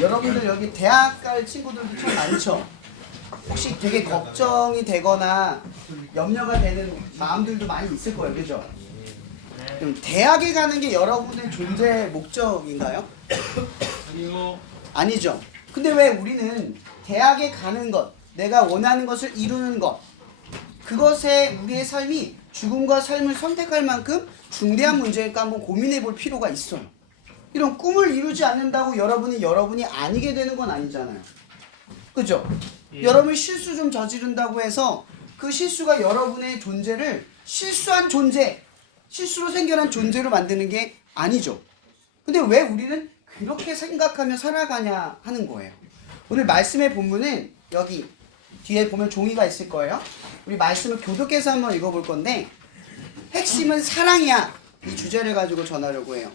여러분들 여기 대학 갈 친구들도 참 많죠? 혹시 되게 걱정이 되거나 염려가 되는 마음들도 많이 있을 거예요. 그죠? 그럼 대학에 가는 게 여러분의 존재 목적인가요? 아니요. 아니죠. 근데 왜 우리는 대학에 가는 것, 내가 원하는 것을 이루는 것, 그것에 우리의 삶이 죽음과 삶을 선택할 만큼 중대한 문제일까 한번 고민해 볼 필요가 있어요. 이런 꿈을 이루지 않는다고 여러분이 아니게 되는 건 아니잖아요. 그죠? 여러분이 실수 좀 저지른다고 해서 그 실수가 여러분의 존재를 실수한 존재, 실수로 생겨난 존재로 만드는 게 아니죠. 근데 왜 우리는 그렇게 생각하며 살아가냐 하는 거예요. 오늘 말씀의 본문은 여기 뒤에 보면 종이가 있을 거예요. 우리 말씀을 교독해서 한번 읽어볼 건데 핵심은 사랑이야. 이 주제를 가지고 전하려고 해요.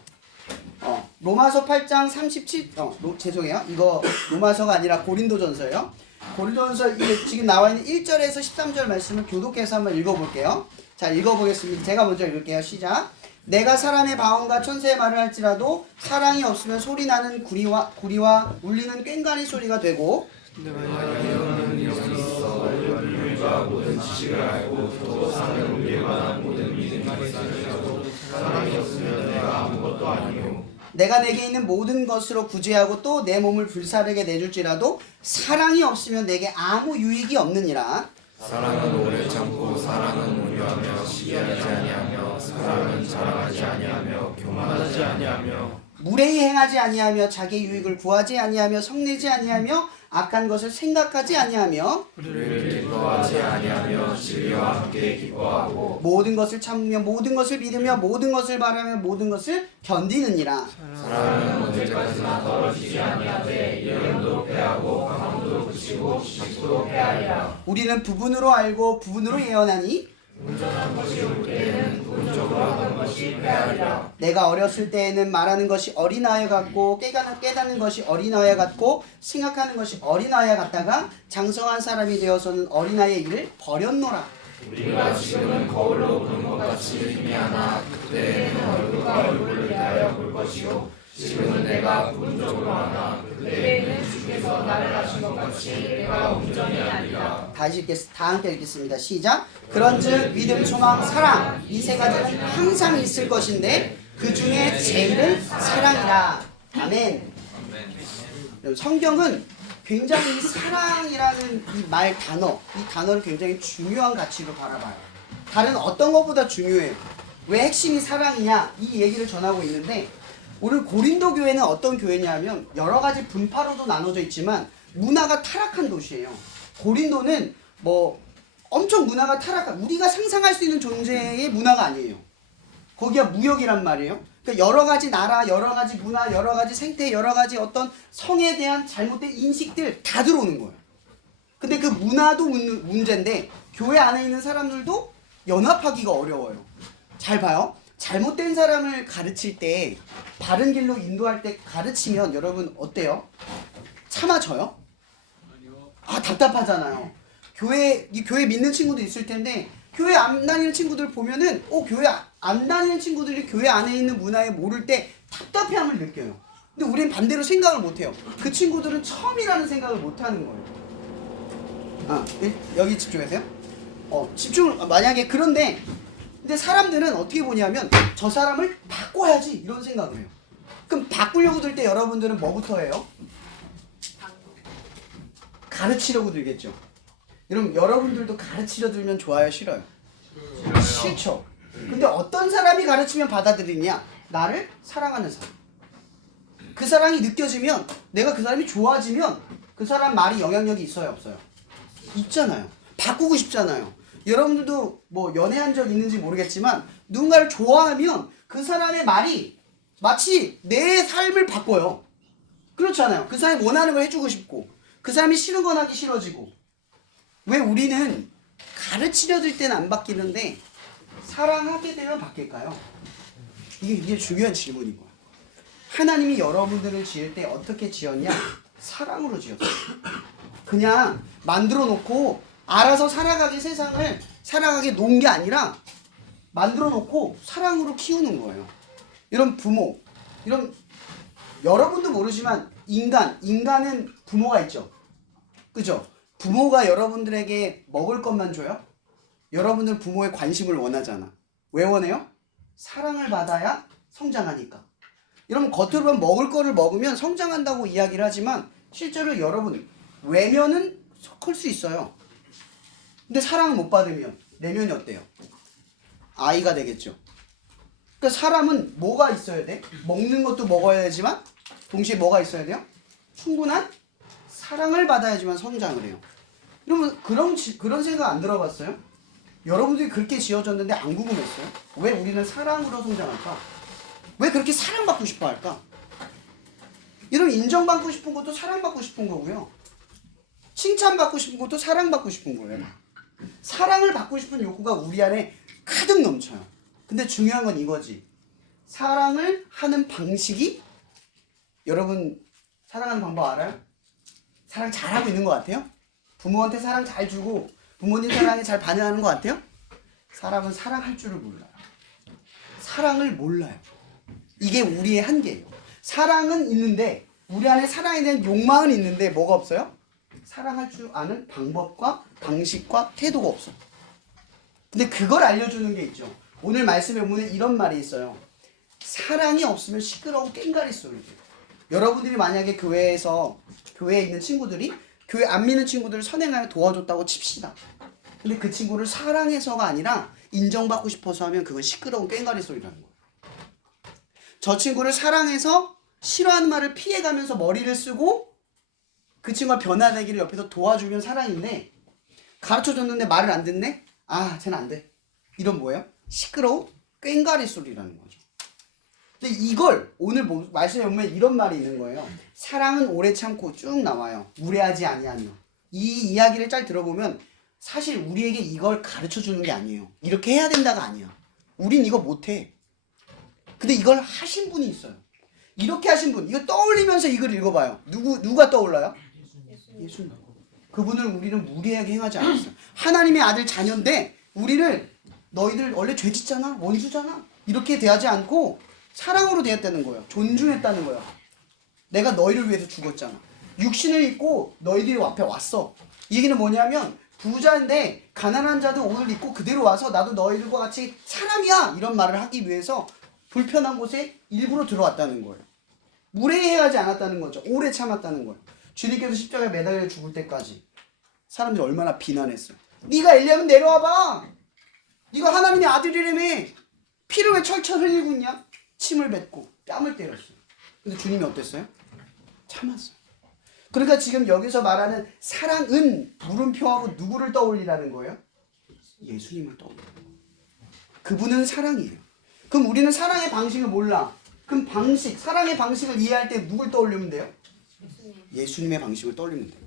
로마서 8장 37 죄송해요. 이거 로마서가 아니라 고린도전서예요. 고린도전서 지금 나와 있는 1절에서 13절 말씀을 교독해서 한번 읽어볼게요. 자, 읽어보겠습니다. 제가 먼저 읽을게요. 시작. 내가 사람의 방언과 천사의 말을 할지라도 사랑이 없으면 소리나는 구리와 울리는 꽹과리 소리가 되고 내가 영원한 영이 있어 윤리와 모든 지식을 알고 또 사는 우리에 관한 모든 믿음이 있어도 사랑이 없으면 내가 아무것도 아니요. 내가 내게 있는 모든 것으로 구제하고 또 내 몸을 불사르게 내줄지라도 사랑이 없으면 내게 아무 유익이 없느니라. 사랑은 오래 참고 사랑은 온유하며 시기하지 아니하며 사랑은 자랑하지 아니하며 교만하지 아니하며 무례히 행하지 아니하며 자기 유익을 구하지 아니하며 성내지 아니하며 악한 것을 생각하지 아니하며 우리를 기뻐하지 아니하며 진리와 함께 기뻐하고 모든 것을 참으며 모든 것을 믿으며 모든 것을 바라며 모든 것을 견디느니라. 사랑은 언제까지나 떨어지지 아니하되 예언도 패하고 강함도 그치고 식도 패하리라. 우리는 부분으로 알고 부분으로 예언하니 온전한 것이 올 때에는 부분적으로 하던 것이 패하리라. 내가 어렸을 때에는 말하는 것이 어린아이 같고 깨닫는 것이 어린아이 같고 생각하는 것이 어린아이 같다가 장성한 사람이 되어서는 어린아이의 일을 버렸노라. 우리가 지금은 거울로 보는 것 같이 희미하나 그때에는 얼굴과 얼굴을 대하여 볼 것이요 지금은 내가 부분적으로 하나 그때에는 주께서 나를 하신 것 같이 내가 온전히 아니라. 다 함께 읽겠습니다. 시작. 그런즉 믿음, 소망, 사랑 이 세 가지는 항상 있을 것인데 그 중에 제일은 사랑이라. 아멘. 성경은 굉장히 이 사랑이라는 이 단어를 굉장히 중요한 가치로 바라봐요. 다른 어떤 것보다 중요해요. 왜 핵심이 사랑이냐 이 얘기를 전하고 있는데 오늘 고린도 교회는 어떤 교회냐면 여러 가지 분파로도 나눠져 있지만 문화가 타락한 도시예요. 고린도는 뭐 엄청 문화가 타락한 우리가 상상할 수 있는 존재의 문화가 아니에요. 거기가 무역이란 말이에요. 그러니까 여러 가지 나라, 여러 가지 문화, 여러 가지 생태, 여러 가지 어떤 성에 대한 잘못된 인식들 다 들어오는 거예요. 근데 그 문화도 문제인데 교회 안에 있는 사람들도 연합하기가 어려워요. 잘 봐요. 잘못된 사람을 가르칠 때 바른 길로 인도할 때 가르치면 여러분 어때요? 참아져요? 아 답답하잖아요. 교회 믿는 친구도 있을 텐데 교회 안 다니는 친구들 보면은 교회 안 다니는 친구들이 교회 안에 있는 문화에 모를 때 답답해함을 느껴요. 근데 우린 반대로 생각을 못해요. 그 친구들은 처음이라는 생각을 못하는 거예요. 여기 집중하세요. 만약에 그런데 근데 사람들은 어떻게 보냐면 저 사람을 바꿔야지 이런 생각을 해요. 그럼 바꾸려고 들 때 여러분들은 뭐부터 해요? 가르치려고 들겠죠. 여러분들도 가르치려 들면 좋아요, 싫어요? 싫죠. 근데 어떤 사람이 가르치면 받아들이냐? 나를 사랑하는 사람. 그 사랑이 느껴지면 내가 그 사람이 좋아지면 그 사람 말이 영향력이 있어요, 없어요? 있잖아요. 바꾸고 싶잖아요. 여러분들도 뭐 연애한 적 있는지 모르겠지만 누군가를 좋아하면 그 사람의 말이 마치 내 삶을 바꿔요. 그렇잖아요. 그 사람이 원하는 걸 해주고 싶고 그 사람이 싫은 건 하기 싫어지고. 왜 우리는 가르치려 들 때는 안 바뀌는데 사랑하게 되면 바뀔까요? 이게 중요한 질문인 거야. 하나님이 여러분들을 지을 때 어떻게 지었냐? 사랑으로 지었어요. 그냥 만들어 놓고 알아서 세상을 살아가게 놓은 게 아니라 만들어 놓고 사랑으로 키우는 거예요. 이런 부모, 이런 여러분도 모르지만 인간은 부모가 있죠. 그죠? 부모가 여러분들에게 먹을 것만 줘요? 여러분들 부모의 관심을 원하잖아. 왜 원해요? 사랑을 받아야 성장하니까. 여러분 겉으로 보면 먹을 거를 먹으면 성장한다고 이야기를 하지만 실제로 여러분 외면은 클 수 있어요. 근데 사랑을 못 받으면 내면이 어때요? 아이가 되겠죠. 그러니까 사람은 뭐가 있어야 돼? 먹는 것도 먹어야 되지만 동시에 뭐가 있어야 돼요? 충분한 사랑을 받아야지만 성장을 해요. 여러분 그런 생각 안 들어봤어요? 여러분들이 그렇게 지어졌는데 안 궁금했어요? 왜 우리는 사랑으로 성장할까? 왜 그렇게 사랑받고 싶어 할까? 여러분 인정받고 싶은 것도 사랑받고 싶은 거고요. 칭찬받고 싶은 것도 사랑받고 싶은 거예요. 사랑을 받고 싶은 욕구가 우리 안에 가득 넘쳐요. 근데 중요한 건 이거지. 사랑을 하는 방식이 여러분 사랑하는 방법 알아요? 사랑 잘하고 있는 것 같아요? 부모한테 사랑 잘 주고 부모님 사랑에 잘 반응하는 것 같아요? 사람은 사랑할 줄을 몰라요. 사랑을 몰라요. 이게 우리의 한계예요. 사랑은 있는데 우리 안에 사랑에 대한 욕망은 있는데 뭐가 없어요? 사랑할 줄 아는 방법과 방식과 태도가 없어. 근데 그걸 알려주는 게 있죠. 오늘 말씀에 보면 이런 말이 있어요. 사랑이 없으면 시끄러운 꽹과리 소리. 여러분들이 만약에 교회에 있는 친구들이 교회 안 믿는 친구들을 선행하여 도와줬다고 칩시다. 근데 그 친구를 사랑해서가 아니라 인정받고 싶어서 하면 그건 시끄러운 꽹과리 소리라는 거예요. 저 친구를 사랑해서 싫어하는 말을 피해가면서 머리를 쓰고 그 친구가 변화되기를 옆에서 도와주면 사랑인데 가르쳐줬는데 말을 안 듣네? 아, 쟤는 안 돼. 이런 뭐예요? 시끄러운 꽹과리 소리라는 거죠. 근데 이걸 오늘 말씀에 보면 이런 말이 있는 거예요. 사랑은 오래 참고 쭉 나와요. 무례하지 아니하며. 이 이야기를 잘 들어보면 사실 우리에게 이걸 가르쳐주는 게 아니에요. 이렇게 해야 된다가 아니야. 우린 이거 못해. 근데 이걸 하신 분이 있어요. 이렇게 하신 분. 이거 떠올리면서 이걸 읽어봐요. 누가 떠올라요? 예수님. 그분을 우리는 무리하게 행하지 않았어요. 하나님의 아들 자녀인데 우리를 너희들 원래 죄 짓잖아. 원수잖아. 이렇게 대하지 않고 사랑으로 대했다는 거예요. 존중했다는 거예요. 내가 너희를 위해서 죽었잖아. 육신을 입고 너희들이 앞에 왔어. 이 얘기는 뭐냐면 부자인데 가난한 자도 옷을 입고 그대로 와서 나도 너희들과 같이 사람이야. 이런 말을 하기 위해서 불편한 곳에 일부러 들어왔다는 거예요. 무례해하지 않았다는 거죠. 오래 참았다는 거예요. 주님께서 십자가에 매달려 죽을 때까지 사람들이 얼마나 비난했어요. 네가 엘리야면 내려와봐. 네가 하나님의 아들이라며. 피를 왜 철철 흘리고 있냐? 침을 뱉고 뺨을 때렸어요. 근데 주님이 어땠어요? 참았어요. 그러니까 지금 여기서 말하는 사랑은 물음표하고 누구를 떠올리라는 거예요? 예수님을 떠올려요. 그분은 사랑이에요. 그럼 우리는 사랑의 방식을 몰라. 그럼 사랑의 방식을 이해할 때 누굴 떠올리면 돼요? 예수님의 방식을 떠올리면 돼요.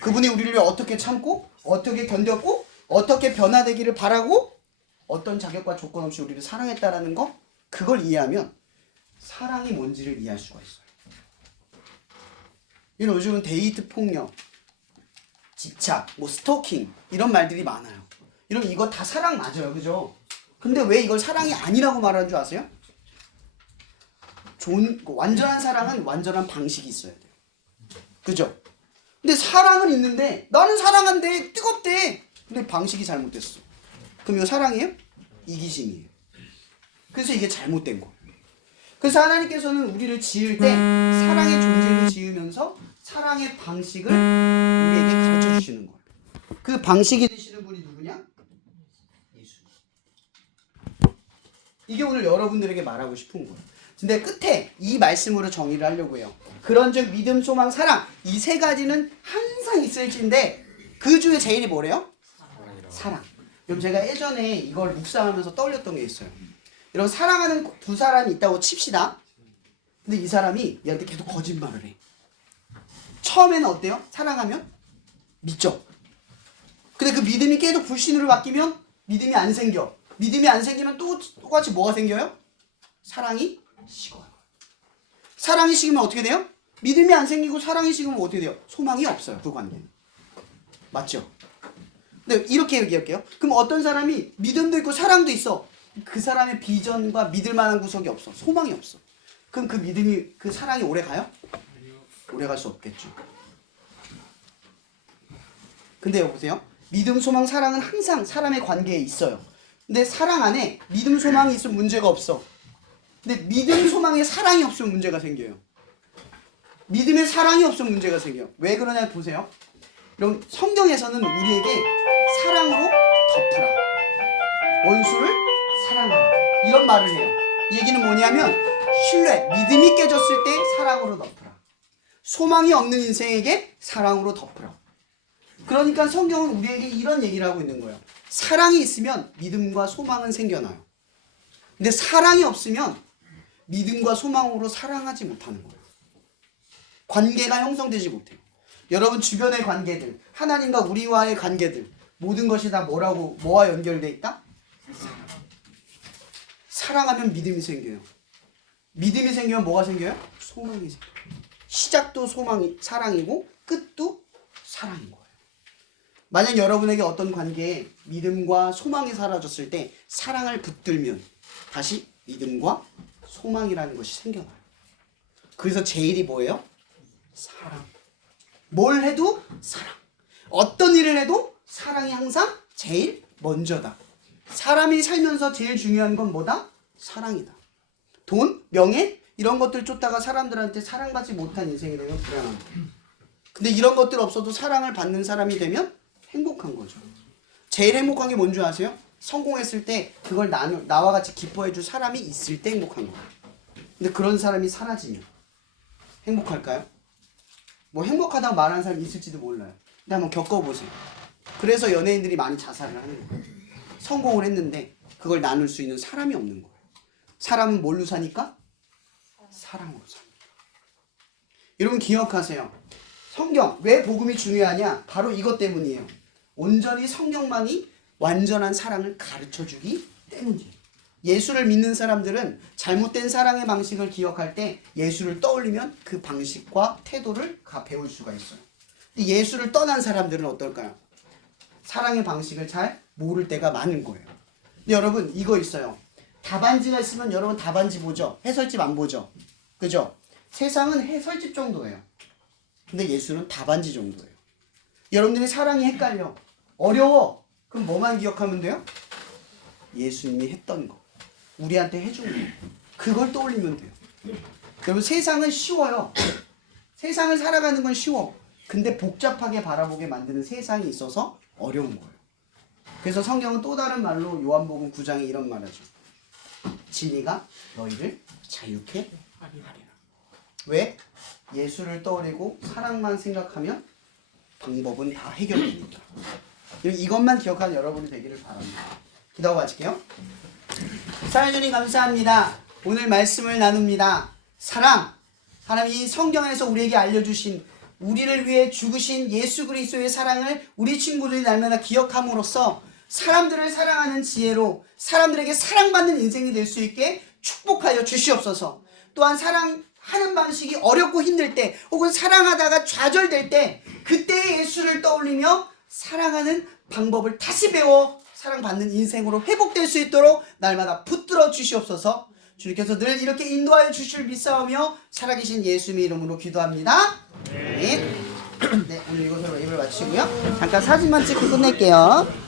그분이 우리를 위해 어떻게 참고 어떻게 견뎠고 어떻게 변화되기를 바라고 어떤 자격과 조건 없이 우리를 사랑했다라는 거 그걸 이해하면 사랑이 뭔지를 이해할 수가 있어요. 요즘은 데이트 폭력, 집착, 스토킹 이런 말들이 많아요. 여러분 이거 다 사랑 맞아요. 그죠? 근데 왜 이걸 사랑이 아니라고 말하는 줄 아세요? 완전한 사랑은 완전한 방식이 있어야 돼요. 그죠? 근데 사랑은 있는데 나는 사랑한대 뜨겁대. 근데 방식이 잘못됐어. 그럼 이거 사랑이에요? 이기심이에요. 그래서 이게 잘못된 거예요. 그래서 하나님께서는 우리를 지을 때 사랑의 존재를 지으면서 사랑의 방식을 우리에게 가르쳐 주시는 거예요. 그 방식이 되시는 분이 누구냐? 예수. 이게 오늘 여러분들에게 말하고 싶은 거예요. 근데 끝에 이 말씀으로 정의를 하려고 해요. 그런즉 믿음, 소망, 사랑 이 세 가지는 항상 있을진데 그 중에 제일이 뭐래요? 사랑. 여러분 제가 예전에 이걸 묵상하면서 떠올렸던 게 있어요. 여러분 사랑하는 두 사람이 있다고 칩시다. 근데 이 사람이 얘한테 계속 거짓말을 해. 처음에는 어때요? 사랑하면 믿죠. 근데 그 믿음이 계속 불신으로 바뀌면 믿음이 안 생겨. 믿음이 안 생기면 똑같이 뭐가 생겨요? 사랑이 식어요. 사랑이 식으면 어떻게 돼요? 믿음이 안 생기고 사랑이 식으면 어떻게 돼요? 소망이 없어요. 그 관계는. 맞죠? 근데 이렇게 얘기할게요. 그럼 어떤 사람이 믿음도 있고 사랑도 있어. 그 사람의 비전과 믿을 만한 구석이 없어. 소망이 없어. 그럼 그 믿음이, 그 사랑이 오래 가요? 오래 갈 수 없겠죠. 근데 여보세요. 믿음, 소망, 사랑은 항상 사람의 관계에 있어요. 근데 사랑 안에 믿음, 소망이 있으면 문제가 없어. 근데 믿음, 소망에 사랑이 없으면 문제가 생겨요. 믿음에 사랑이 없으면 문제가 생겨요. 왜 그러냐 보세요. 그럼 성경에서는 우리에게 사랑으로 덮으라, 원수를 사랑하라, 이런 말을 해요. 이 얘기는 뭐냐면 신뢰, 믿음이 깨졌을 때 사랑으로 덮으라, 소망이 없는 인생에게 사랑으로 덮으라. 그러니까 성경은 우리에게 이런 얘기를 하고 있는 거예요. 사랑이 있으면 믿음과 소망은 생겨나요. 근데 사랑이 없으면 믿음과 소망으로 사랑하지 못하는 거예요. 관계가 형성되지 못해요. 여러분 주변의 관계들, 하나님과 우리와의 관계들, 모든 것이 다 뭐와 연결돼 있다? 사랑하면 믿음이 생겨요. 믿음이 생기면 뭐가 생겨요? 소망이 생겨요. 시작도 사랑이고 끝도 사랑인 거예요. 만약 여러분에게 어떤 관계에 믿음과 소망이 사라졌을 때 사랑을 붙들면 다시 믿음과 소망이라는 것이 생겨나요. 그래서 제일이 뭐예요? 사랑. 뭘 해도 사랑. 어떤 일을 해도 사랑이 항상 제일 먼저다. 사람이 살면서 제일 중요한 건 뭐다? 사랑이다. 돈, 명예 이런 것들 쫓다가 사람들한테 사랑받지 못한 인생이 되면 불안합니다. 근데 이런 것들 없어도 사랑을 받는 사람이 되면 행복한 거죠. 제일 행복한 게 뭔지 아세요? 성공했을 때 그걸 나와 같이 기뻐해 줄 사람이 있을 때 행복한 거예요. 근데 그런 사람이 사라지면 행복할까요? 뭐 행복하다고 말하는 사람이 있을지도 몰라요. 근데 한번 겪어보세요. 그래서 연예인들이 많이 자살을 하는 거예요. 성공을 했는데 그걸 나눌 수 있는 사람이 없는 거예요. 사람은 뭘로 사니까? 사랑으로 삽니다. 여러분 기억하세요. 성경, 왜 복음이 중요하냐? 바로 이것 때문이에요. 온전히 성경만이 완전한 사랑을 가르쳐주기 때문이에요. 예수를 믿는 사람들은 잘못된 사랑의 방식을 기억할 때 예수를 떠올리면 그 방식과 태도를 배울 수가 있어요. 근데 예수를 떠난 사람들은 어떨까요? 사랑의 방식을 잘 모를 때가 많은 거예요. 근데 여러분 이거 있어요. 답안지가 있으면 여러분 답안지 보죠? 해설집 안 보죠? 그죠? 세상은 해설집 정도예요. 근데 예수는 답안지 정도예요. 여러분들이 사랑이 헷갈려, 어려워, 그럼 뭐만 기억하면 돼요? 예수님이 했던 거, 우리한테 해준 거, 그걸 떠올리면 돼요. 여러분 세상은 쉬워요. 세상을 살아가는 건 쉬워. 근데 복잡하게 바라보게 만드는 세상이 있어서 어려운 거예요. 그래서 성경은 또 다른 말로 요한복음 9장에 이런 말하죠. 진리가 너희를 자유케 하리라. 왜? 예수를 떠올리고 사랑만 생각하면 방법은 다 해결됩니다. 이것만 기억하는 여러분이 되기를 바랍니다. 기도하고 마칠게요. 사랑해주님 감사합니다. 오늘 말씀을 나눕니다. 사랑, 하나님이 성경에서 우리에게 알려주신, 우리를 위해 죽으신 예수 그리스도의 사랑을 우리 친구들이 날마다 기억함으로써 사람들을 사랑하는 지혜로 사람들에게 사랑받는 인생이 될 수 있게 축복하여 주시옵소서. 또한 사랑하는 방식이 어렵고 힘들 때, 혹은 사랑하다가 좌절될 때, 그때 예수를 떠올리며 사랑하는 방법을 다시 배워 사랑받는 인생으로 회복될 수 있도록 날마다 붙들어 주시옵소서. 주님께서 늘 이렇게 인도하여 주실 믿사오며 살아계신 예수님의 이름으로 기도합니다. 네, 오늘 이것으로 예배를 마치고요. 잠깐 사진만 찍고 끝낼게요.